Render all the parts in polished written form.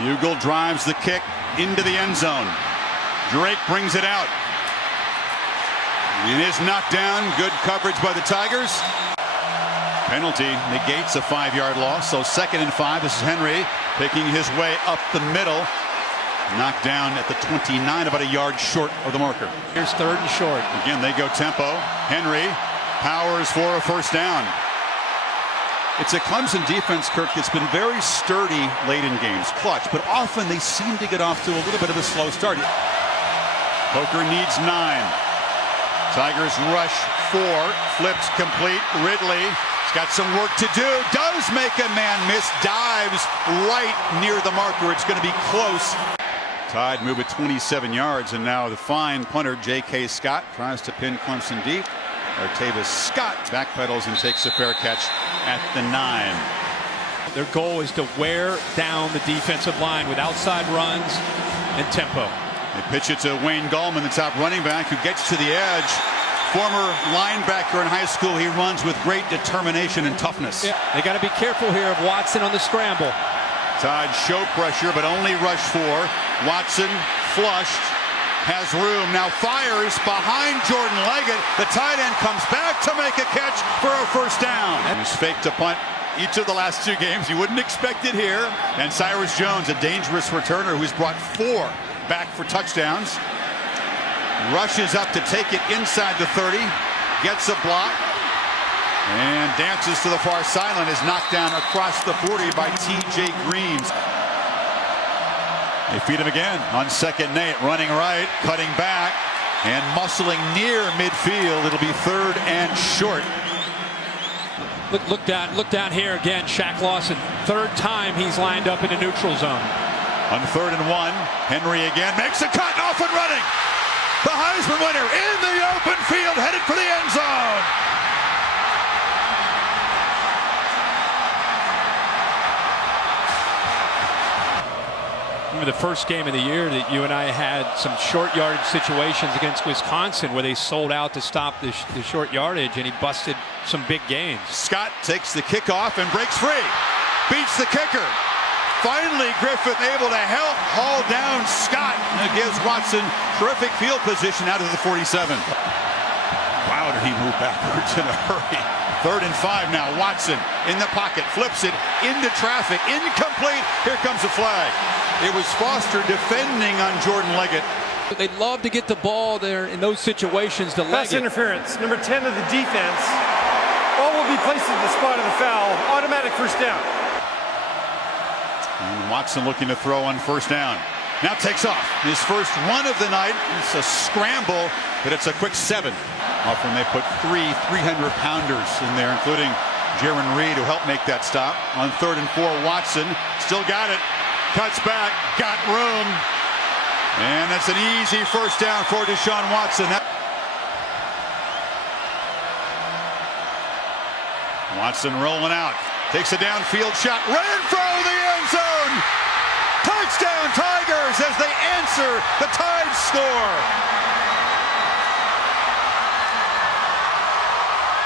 Hugel drives the kick into the end zone. Drake brings it out. And is knocked down. Good coverage by the Tigers. Penalty negates a 5-yard loss. So 2nd and 5. This is Henry picking his way up the middle. Knocked down at the 29, about a yard short of the marker. Here's 3rd and short. Again, they go tempo. Henry powers for a first down. It's a Clemson defense, Kirk, that's been very sturdy late in games, clutch, but often they seem to get off to a little bit of a slow start. Coker needs 9. Tigers rush 4, flipped complete. Ridley's got some work to do. Does make a man miss. Dives right near the marker. It's going to be close. Tide move at 27 yards, and now the fine punter J.K. Scott tries to pin Clemson deep. Artavis Scott backpedals and takes a fair catch at the 9. Their goal is to wear down the defensive line with outside runs and tempo. They pitch it to Wayne Gallman, the top running back, who gets to the edge. Former linebacker in high school, he runs with great determination and toughness. Yeah, they got to be careful here of Watson on the scramble. Tide show pressure, but only rush 4. Watson flushed, has room, now fires behind Jordan Leggett. The tight end comes back to make a catch for a first down. He's faked a punt each of the last 2 games. You wouldn't expect it here. And Cyrus Jones, a dangerous returner who's brought 4 back for touchdowns. Rushes up to take it inside the 30, gets a block, and dances to the far sideline. Is knocked down across the 40 by T.J. Green. They feed him again on 2nd and 8, running right, cutting back, and muscling near midfield. It'll be 3rd and short. Look down here again. Shaq Lawson, 3rd time he's lined up in a neutral zone. On 3rd and 1, Henry again makes a cut, off and running. The Heisman winner in the open field, headed for the end zone. The first game of the year that you and I had some short yardage situations against Wisconsin where they sold out to stop the short yardage, and he busted some big gains. Scott takes the kickoff and breaks free. Beats the kicker. Finally, Griffith able to help haul down Scott. And it gives Watson terrific field position out of the 47. Wow, did he move backwards in a hurry. 3rd and 5 now. Watson in the pocket, flips it into traffic. Incomplete. Here comes a flag. It was Foster defending on Jordan Leggett. They'd love to get the ball there in those situations to Pass Leggett. interference, number 10 of the defense. Ball will be placed at the spot of the foul. Automatic first down. And Watson looking to throw on 1st down. Now takes off. His first run of the night. It's a scramble, but it's a quick 7. Often they put 3 300-pounders in there, including Jaron Reed, who helped make that stop. On 3rd and 4, Watson still got it. Cuts back, got room. And that's an easy first down for Deshaun Watson. Watson rolling out. Takes a downfield shot. Ran for the end zone. Touchdown Tigers as they answer the Tide score.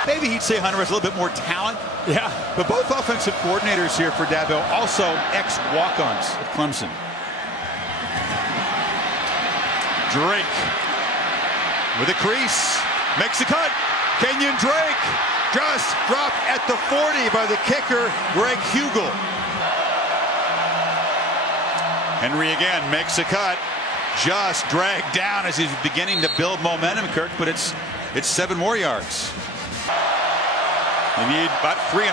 Maybe he'd say Hunter has a little bit more talent. Yeah. But both offensive coordinators here for Dabo, also ex-walk-ons at Clemson. Drake with a crease. Makes a cut. Kenyon Drake just dropped at the 40 by the kicker, Greg Hugel. Henry again makes a cut. Just dragged down as he's beginning to build momentum, Kirk, but it's 7 more yards. They need about 3.5.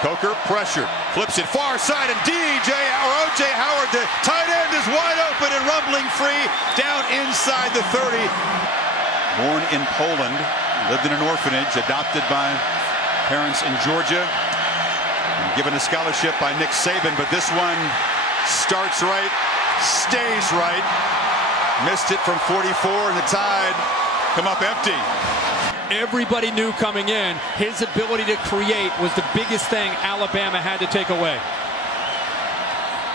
Coker pressure, flips it far side, and O.J. Howard, the tight end, is wide open and rumbling free down inside the 30. Born in Poland, lived in an orphanage, adopted by parents in Georgia, and given a scholarship by Nick Saban, but this one starts right, stays right. Missed it from 44, and the Tide come up empty. Everybody knew coming in, his ability to create was the biggest thing Alabama had to take away.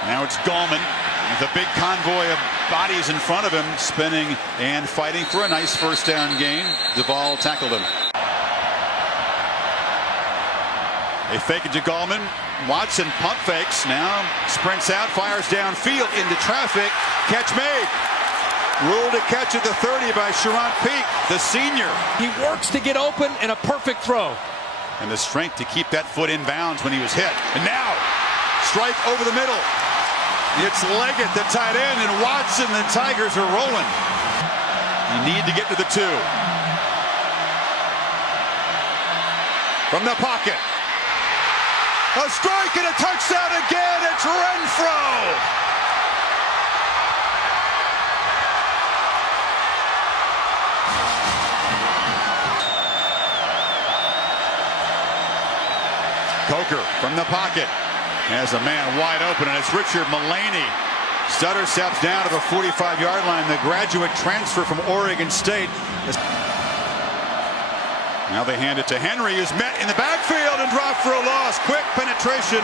Now it's Gallman with a big convoy of bodies in front of him, spinning and fighting for a nice first down gain. Duvall tackled him. They fake it to Gallman. Watson pump fakes, now sprints out, fires downfield into traffic. Catch made. Ruled a catch at the 30 by Sharon Peak, the senior. He works to get open and a perfect throw. And the strength to keep that foot in bounds when he was hit. And now, strike over the middle. It's Leggett, the tight end, and Watson, the Tigers are rolling. You need to get to the 2. From the pocket. A strike and a touchdown again. It's Renfro. Coker from the pocket has a man wide open, and it's Richard Mullaney. Stutter steps down to the 45-yard line. The graduate transfer from Oregon State. Now they hand it to Henry, who's met in the backfield and dropped for a loss. Quick penetration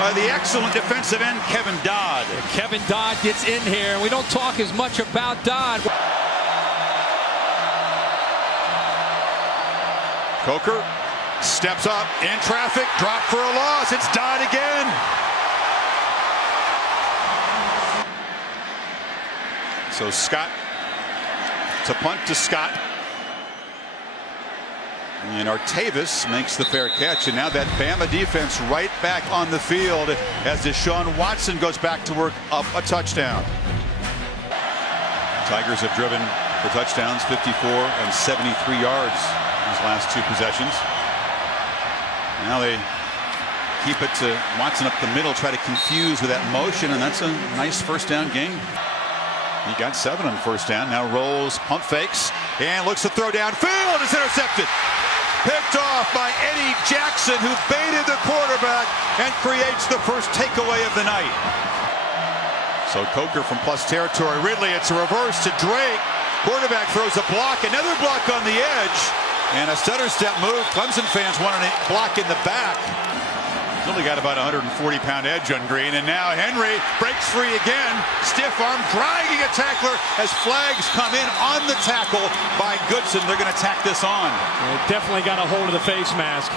by the excellent defensive end, Kevin Dodd. Kevin Dodd gets in here. We don't talk as much about Dodd. Coker steps up in traffic, drop for a loss. It's Dodd again. So Scott to punt to Scott. And Artavis makes the fair catch. And now that Bama defense right back on the field as Deshaun Watson goes back to work up a touchdown. Tigers have driven for touchdowns 54 and 73 yards in these last 2 possessions. Now they keep it to Watson up the middle, try to confuse with that motion, and that's a nice first down gain. He got 7 on first down. Now rolls, pump fakes, and looks to throw downfield. Is intercepted. Picked off by Eddie Jackson, who baited the quarterback and creates the first takeaway of the night. So Coker from plus territory. Ridley, it's a reverse to Drake. Quarterback throws a block, another block on the edge. And a stutter step move. Clemson fans want a block in the back. He's only got about 140-pound edge on Green. And now Henry breaks free again. Stiff arm, dragging a tackler as flags come in on the tackle by Goodson. They're going to tack this on. Well, definitely got a hold of the face mask.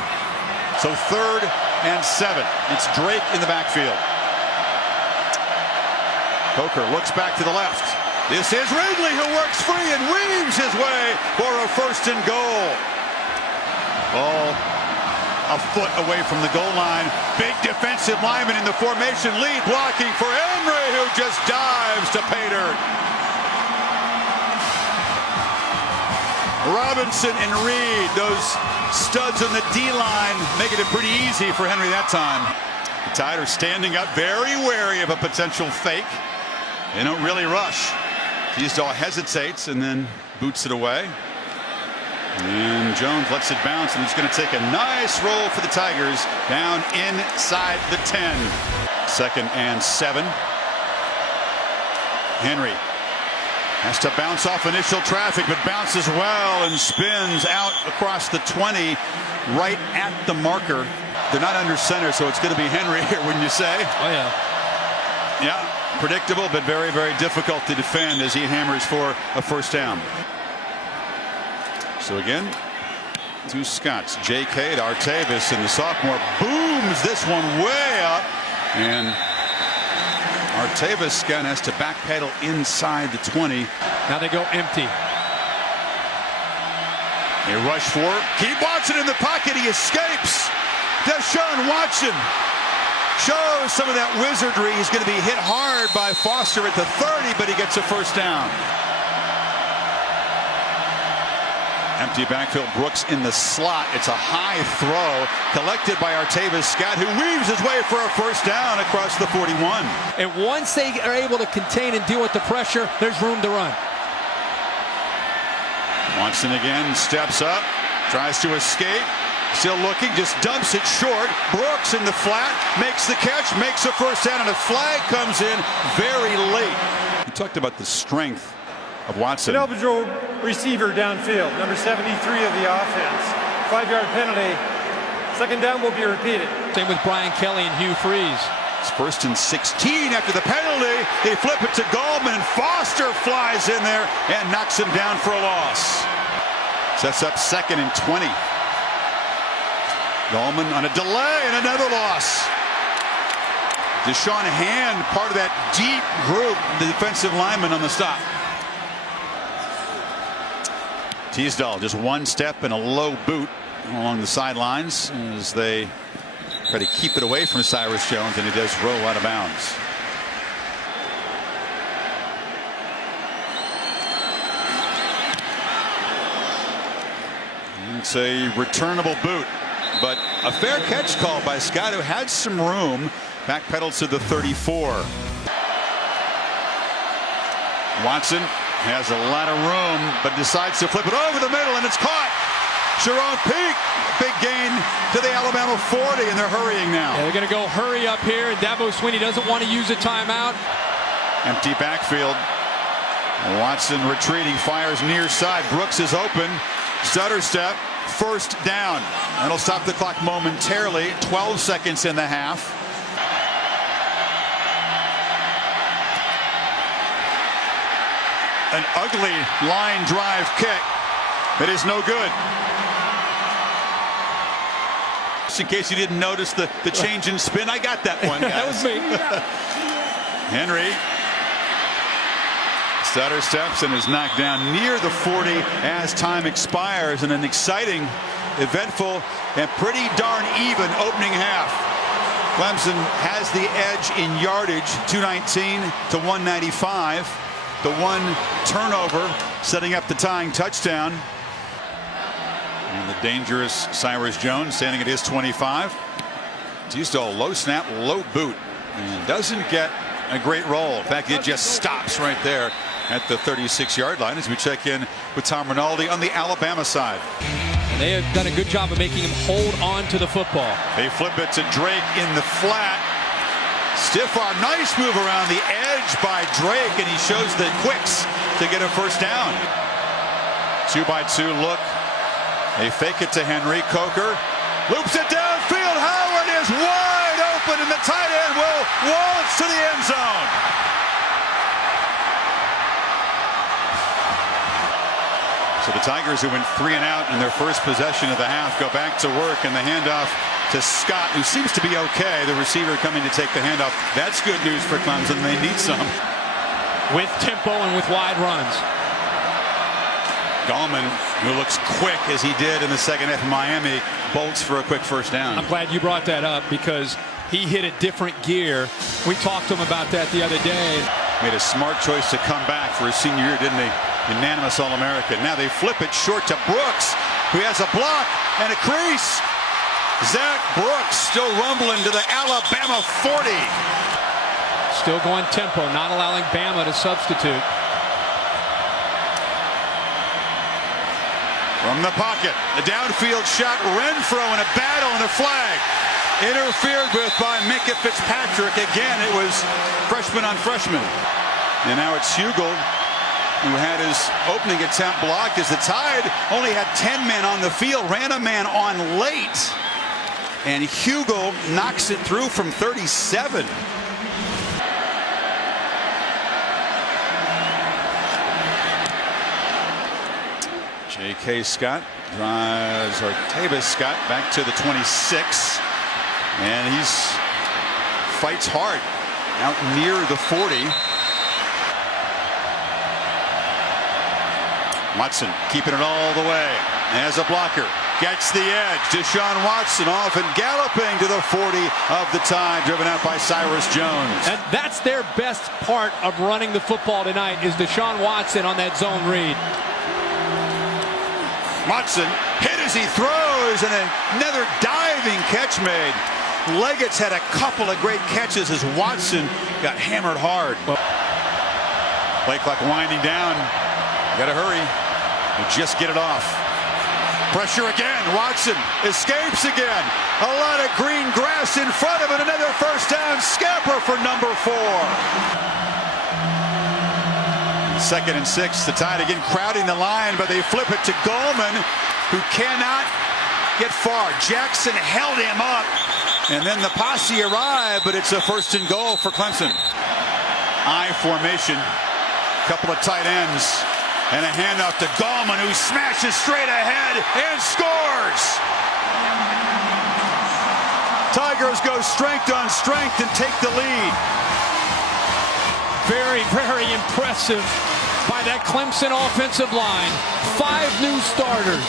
So 3rd and 7. It's Drake in the backfield. Coker looks back to the left. This is Ridley, who works free and weaves his way for a 1st and goal. Ball a foot away from the goal line. Big defensive lineman in the formation lead, blocking for Henry, who just dives to pay dirt. Robinson and Reed, those studs on the D-line, making it pretty easy for Henry that time. The Tide are standing up, very wary of a potential fake. They don't really rush. Teasdale hesitates and then boots it away. And Jones lets it bounce, and he's going to take a nice roll for the Tigers down inside the 10. 2nd and 7. Henry has to bounce off initial traffic, but bounces well and spins out across the 20 right at the marker. They're not under center, so it's going to be Henry here, wouldn't you say? Oh, yeah. Yeah, predictable, but very, very difficult to defend as he hammers for a 1st down. So again, 2 Scots, J.K. to Artavis, and the sophomore booms this one way up. And Artavis again has to backpedal inside the 20. Now they go empty. They rush for it. Keep Watson in the pocket. He escapes. Deshaun Watson shows some of that wizardry. He's going to be hit hard by Foster at the 30, but he gets a 1st down. Empty backfield. Brooks in the slot. It's a high throw collected by Artavis Scott, who weaves his way for a 1st down across the 41. And once they are able to contain and deal with the pressure, there's room to run. Watson again steps up, tries to escape. Still looking, just dumps it short. Brooks in the flat, makes the catch, makes a 1st down, and a flag comes in very late. We talked about the strength of Watson. An eligible receiver downfield, number 73 of the offense. 5-yard penalty. 2nd down will be repeated. Same with Brian Kelly and Hugh Freeze. It's 1st and 16 after the penalty. They flip it to Goldman, and Foster flies in there and knocks him down for a loss. Sets up 2nd and 20. Goldman on a delay and another loss. Deshaun Hand, part of that deep group, the defensive lineman on the stop. Teasdale just one step and a low boot along the sidelines as they try to keep it away from Cyrus Jones, and he does roll out of bounds. It's a returnable boot, but a fair catch call by Scott, who had some room. Backpedals to the 34. Watson has a lot of room, but decides to flip it over the middle, and it's caught. Sharon Peak, big gain to the Alabama 40, and they're hurrying now. Yeah, they're going to go hurry up here, and Dabo Swinney doesn't want to use a timeout. Empty backfield. Watson retreating, fires near side. Brooks is open. Stutter step. First down. That'll stop the clock momentarily. 12 seconds in the half. An ugly line drive kick that is no good. Just in case you didn't notice the change in spin, I got that one, guys. That was me. Henry stutter steps and is knocked down near the 40 as time expires, in an exciting, eventful, and pretty darn even opening half. Clemson has the edge in yardage, 219 to 195. The one turnover setting up the tying touchdown. And the dangerous Cyrus Jones standing at his 25. Teasdale low snap, low boot, and doesn't get a great roll. In fact, it just stops right there at the 36-yard line as we check in with Tom Rinaldi on the Alabama side. And they have done a good job of making him hold on to the football. They flip it to Drake in the flat. Stiff arm, nice move around the edge by Drake, and he shows the quicks to get a first down. 2-by-2 look. They fake it to Henry. Coker loops it downfield. Howard is wide open, and the tight end will waltz to the end zone. So the Tigers, who went 3 and out in their first possession of the half, go back to work, and the handoff to Scott, who seems to be okay. The receiver coming to take the handoff. That's good news for Clemson. They need some. With tempo and with wide runs. Gallman, who looks quick as he did in the second half of Miami, bolts for a quick first down. I'm glad you brought that up because he hit a different gear. We talked to him about that the other day. Made a smart choice to come back for his senior year, didn't he? Unanimous All-American. Now they flip it short to Brooks, who has a block and a crease. Zach Brooks still rumbling to the Alabama 40. Still going tempo, not allowing Bama to substitute. From the pocket, the downfield shot. Renfro in a battle and a flag. Interfered with by Minkah Fitzpatrick. Again, it was freshman on freshman. And now it's Hugel, who had his opening attempt blocked as the Tide only had 10 men on the field, ran a man on late. And Hugel knocks it through from 37. J.K. Scott drives Artavis Scott back to the 26. And he's fights hard out near the 40. Watson keeping it all the way as a blocker. Gets the edge. Deshaun Watson off and galloping to the 40 of the Tide, driven out by Cyrus Jones. And that's their best part of running the football tonight, is Deshaun Watson on that zone read. Watson hit as he throws, and another diving catch made. Leggett's had a couple of great catches as Watson got hammered hard. Play clock winding down. Got to hurry and just get it off. Pressure again. Watson escapes again. A lot of green grass in front of it. Another first down. Scamper for number 4. 2nd and 6. The Tide again crowding the line, but they flip it to Gallman, who cannot get far. Jackson held him up, and then the posse arrived, but it's a 1st and goal for Clemson. I formation. Couple of tight ends. And a handoff to Gallman, who smashes straight ahead and scores. Tigers go strength on strength and take the lead. Very, very impressive by that Clemson offensive line. 5 new starters.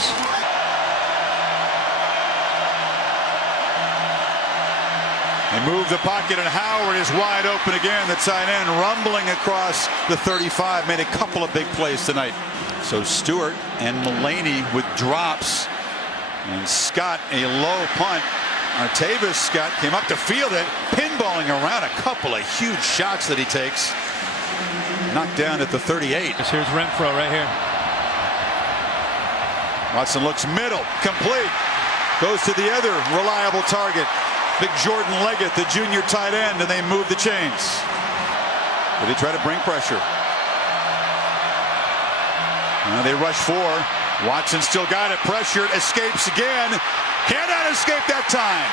They move the pocket, and Howard is wide open again. The tight end rumbling across the 35. Made a couple of big plays tonight. So Stewart and Mullaney with drops. And Scott a low punt. Artavis Scott came up to field it, pinballing around a couple of huge shots that he takes. Knocked down at the 38. Here's Renfro right here. Watson looks middle, complete. Goes to the other reliable target. Big Jordan Leggett, the junior tight end, and they move the chains. But they try to bring pressure. Now they rush 4. Watson still got it, pressured, escapes again. Cannot escape that time.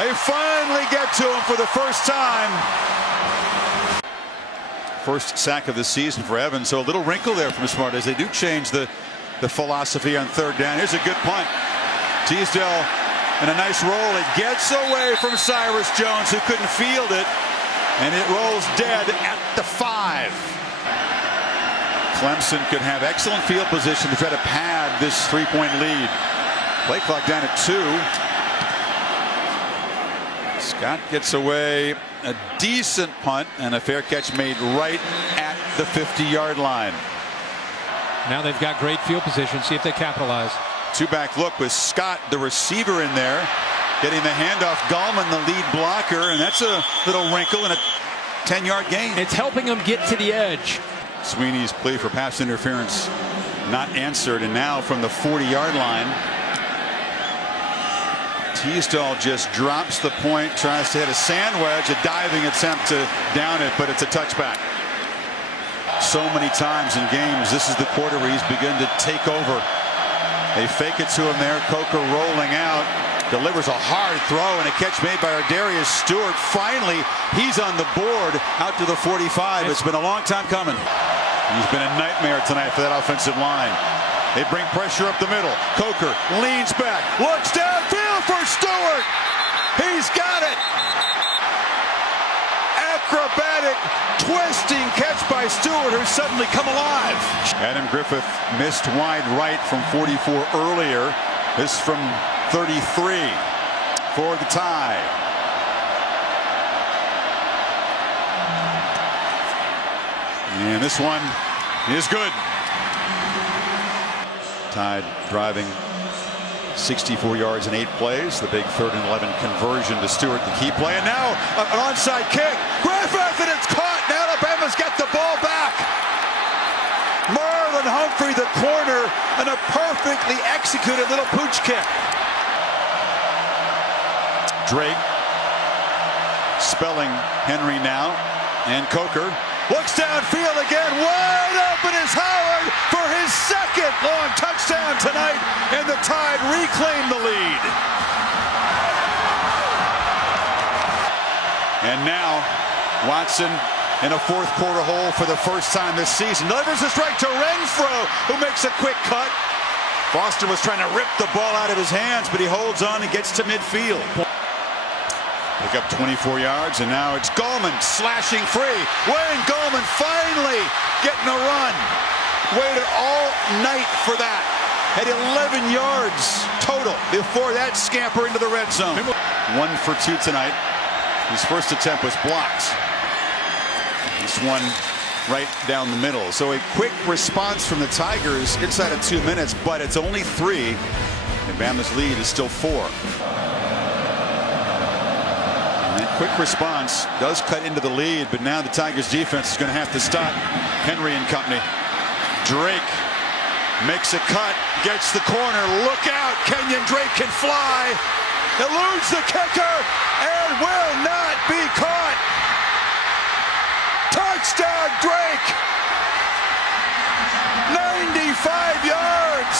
They finally get to him for the first time. First sack of the season for Evans, so a little wrinkle there from Smart as they do change the philosophy on third down. Here's a good punt. Teasdale in a nice roll. It gets away from Cyrus Jones, who couldn't field it, and it rolls dead at the 5. Clemson could have excellent field position to try to pad this 3-point lead. Play clock down at 2. Scott gets away a decent punt and a fair catch made right at the 50-yard line. Now they've got great field position. See if they capitalize. 2-back look with Scott, the receiver, in there, getting the handoff. Gallman, the lead blocker, and that's a little wrinkle in a 10-yard gain. It's helping them get to the edge. Sweeney's plea for pass interference not answered, and now from the 40-yard line, Teasdale just drops the point, tries to hit a sand wedge, a diving attempt to down it, but it's a touchback. So many times in games, this is the quarter where he's begun to take over. They fake it to him there. Coker rolling out, delivers a hard throw, and a catch made by Ardarius Stewart. Finally, he's on the board out to the 45. It's been a long time coming. He's been a nightmare tonight for that offensive line. They bring pressure up the middle. Coker leans back, looks downfield for Stewart. He's got it. Acrobatic, twisting catch by Stewart, who's suddenly come alive. Adam Griffith missed wide right from 44 earlier. This from 33 for the tie. And this one is good. Tide driving 64 yards in 8 plays. The big 3rd and 11 conversion to Stewart, the key play. And now an onside kick. Griffith, and it's caught. Now Alabama's got the ball back. Marlon Humphrey, the corner, and a perfectly executed little pooch kick. Drake spelling Henry now, and Coker looks downfield again. Wide open is Howard for his 2nd long touchdown tonight, and the Tide reclaim the lead. And now Watson in a 4th quarter hole for the first time this season. Delivers a strike to Renfro, who makes a quick cut. Foster was trying to rip the ball out of his hands, but he holds on and gets to midfield. Pick up 24 yards, and now it's Gallman slashing free. Wayne Gallman finally getting a run. Waited all night for that. Had 11 yards total before that scamper into the red zone. 1 for 2 tonight. His first attempt was blocked. This one right down the middle. So a quick response from the Tigers inside of 2 minutes, but it's only 3. And Bama's lead is still 4. Quick response does cut into the lead, but now the Tigers defense is going to have to stop Henry and company. Drake makes a cut, gets the corner. Look out, Kenyon Drake can fly. Eludes the kicker and will not be caught. Touchdown Drake. 95 yards.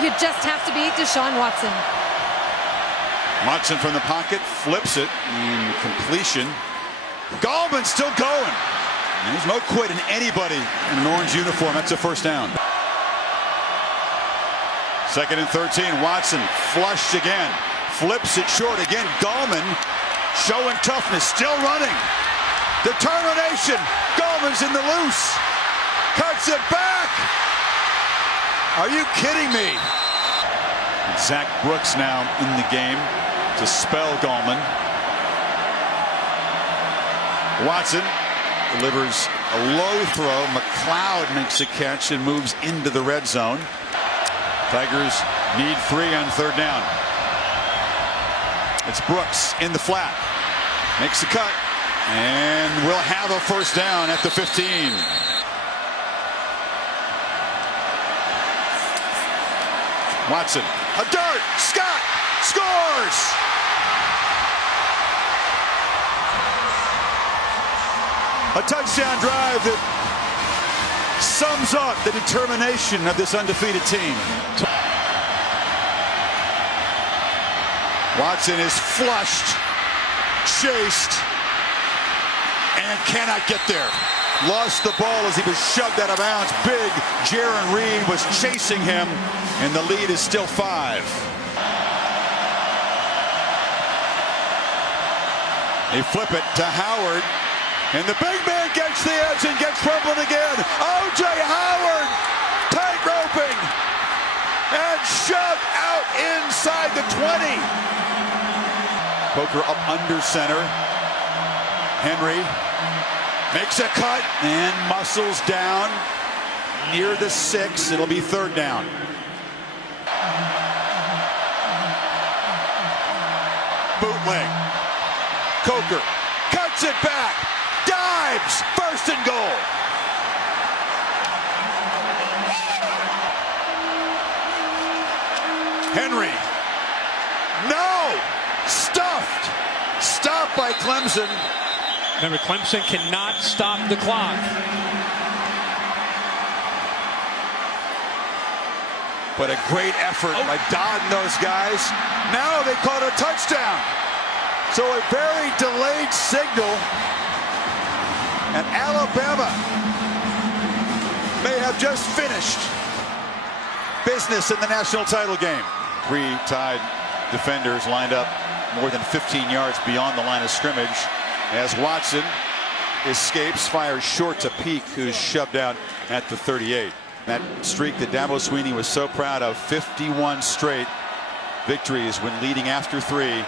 You just have to beat Deshaun Watson. Watson from the pocket, flips it, and completion. Gallman still going. And there's no quit in anybody in an orange uniform. That's a first down. 2nd and 13. Watson flushed again. Flips it short again. Gallman showing toughness. Still running. Determination. Gallman's in the loose. Cuts it back. Are you kidding me? And Zach Brooks now in the game to spell Gallman. Watson delivers a low throw. McLeod makes a catch and moves into the red zone. Tigers need 3 on 3rd down. It's Brooks in the flat. Makes the cut. And we'll have a 1st down at the 15. Watson. A dart. Scott scores. A touchdown drive that sums up the determination of this undefeated team. Watson is flushed, chased, and cannot get there. Lost the ball as he was shoved out of bounds. Big Jaron Reed was chasing him, and the lead is still 5. They flip it to Howard. And the big man gets the edge and gets crumpled again. O.J. Howard tight-roping and shoved out inside the 20. Coker up under center. Henry makes a cut and muscles down near the 6. It'll be 3rd down. Bootleg. Coker cuts it back. Dives, 1st and goal. Henry. No! Stuffed. Stopped by Clemson. Remember, Clemson cannot stop the clock. But a great effort by Dodd and those guys. Now they call it a touchdown. So a very delayed signal. And Alabama may have just finished business in the national title game. 3 tied defenders lined up more than 15 yards beyond the line of scrimmage as Watson escapes, fires short to Peak, who's shoved out at the 38. That streak that Dabo Swinney was so proud of, 51 straight victories when leading after 3.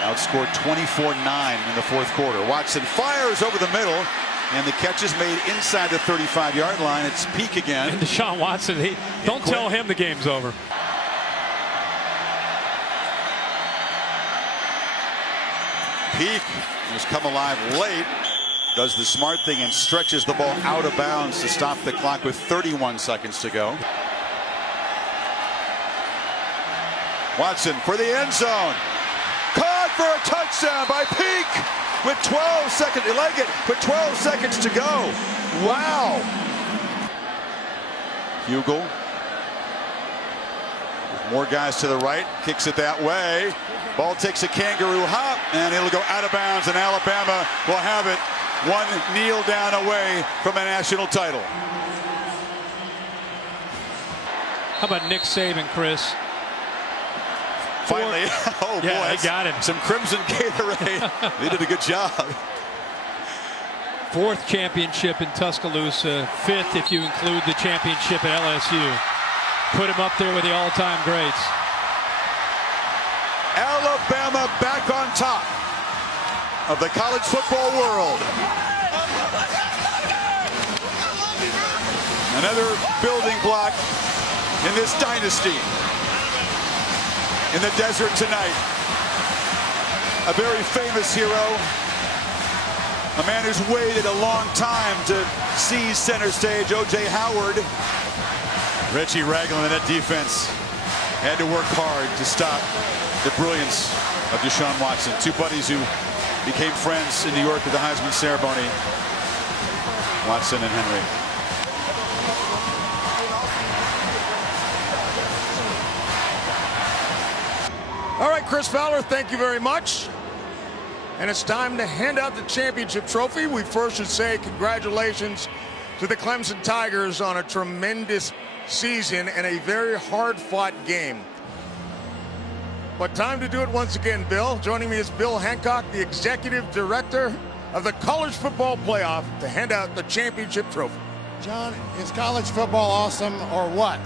Outscored 24-9 in the 4th quarter. Watson fires over the middle, and the catch is made inside the 35-yard line. It's Peak again. And Deshaun Watson, don't tell him the game's over. Peak has come alive late, does the smart thing and stretches the ball out of bounds to stop the clock with 31 seconds to go. Watson for the end zone. Caught for a touchdown by Peak with 12 seconds. You like it? With 12 seconds to go. Wow. Hugel. With more guys to the right. Kicks it that way. Ball takes a kangaroo hop, and it'll go out of bounds, and Alabama will have it 1 kneel down away from a national title. How about Nick Saban, Chris? Finally, oh yeah, boy, I got him. Some Crimson Gatorade. They did a good job. 4th championship in Tuscaloosa, 5th if you include the championship at LSU. Put him up there with the all-time greats. Alabama back on top of the college football world. Another building block in this dynasty. In the desert tonight, a very famous hero, a man who's waited a long time to seize center stage, O.J. Howard. Reggie Ragland in that defense had to work hard to stop the brilliance of Deshaun Watson. 2 buddies who became friends in New York at the Heisman ceremony, Watson and Henry. All right, Chris Fowler, thank you very much. And it's time to hand out the championship trophy. We first should say congratulations to the Clemson Tigers on a tremendous season and a very hard-fought game. But time to do it once again, Bill. Joining me is Bill Hancock, the Executive Director of the College Football Playoff, to hand out the championship trophy. John, is college football awesome or what?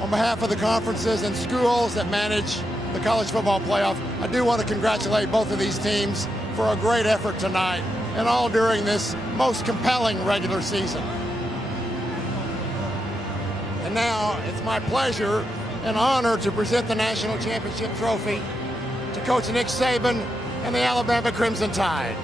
On behalf of the conferences and schools that manage the College Football Playoff, I do want to congratulate both of these teams for a great effort tonight and all during this most compelling regular season. And now it's my pleasure and honor to present the National Championship Trophy to Coach Nick Saban and the Alabama Crimson Tide.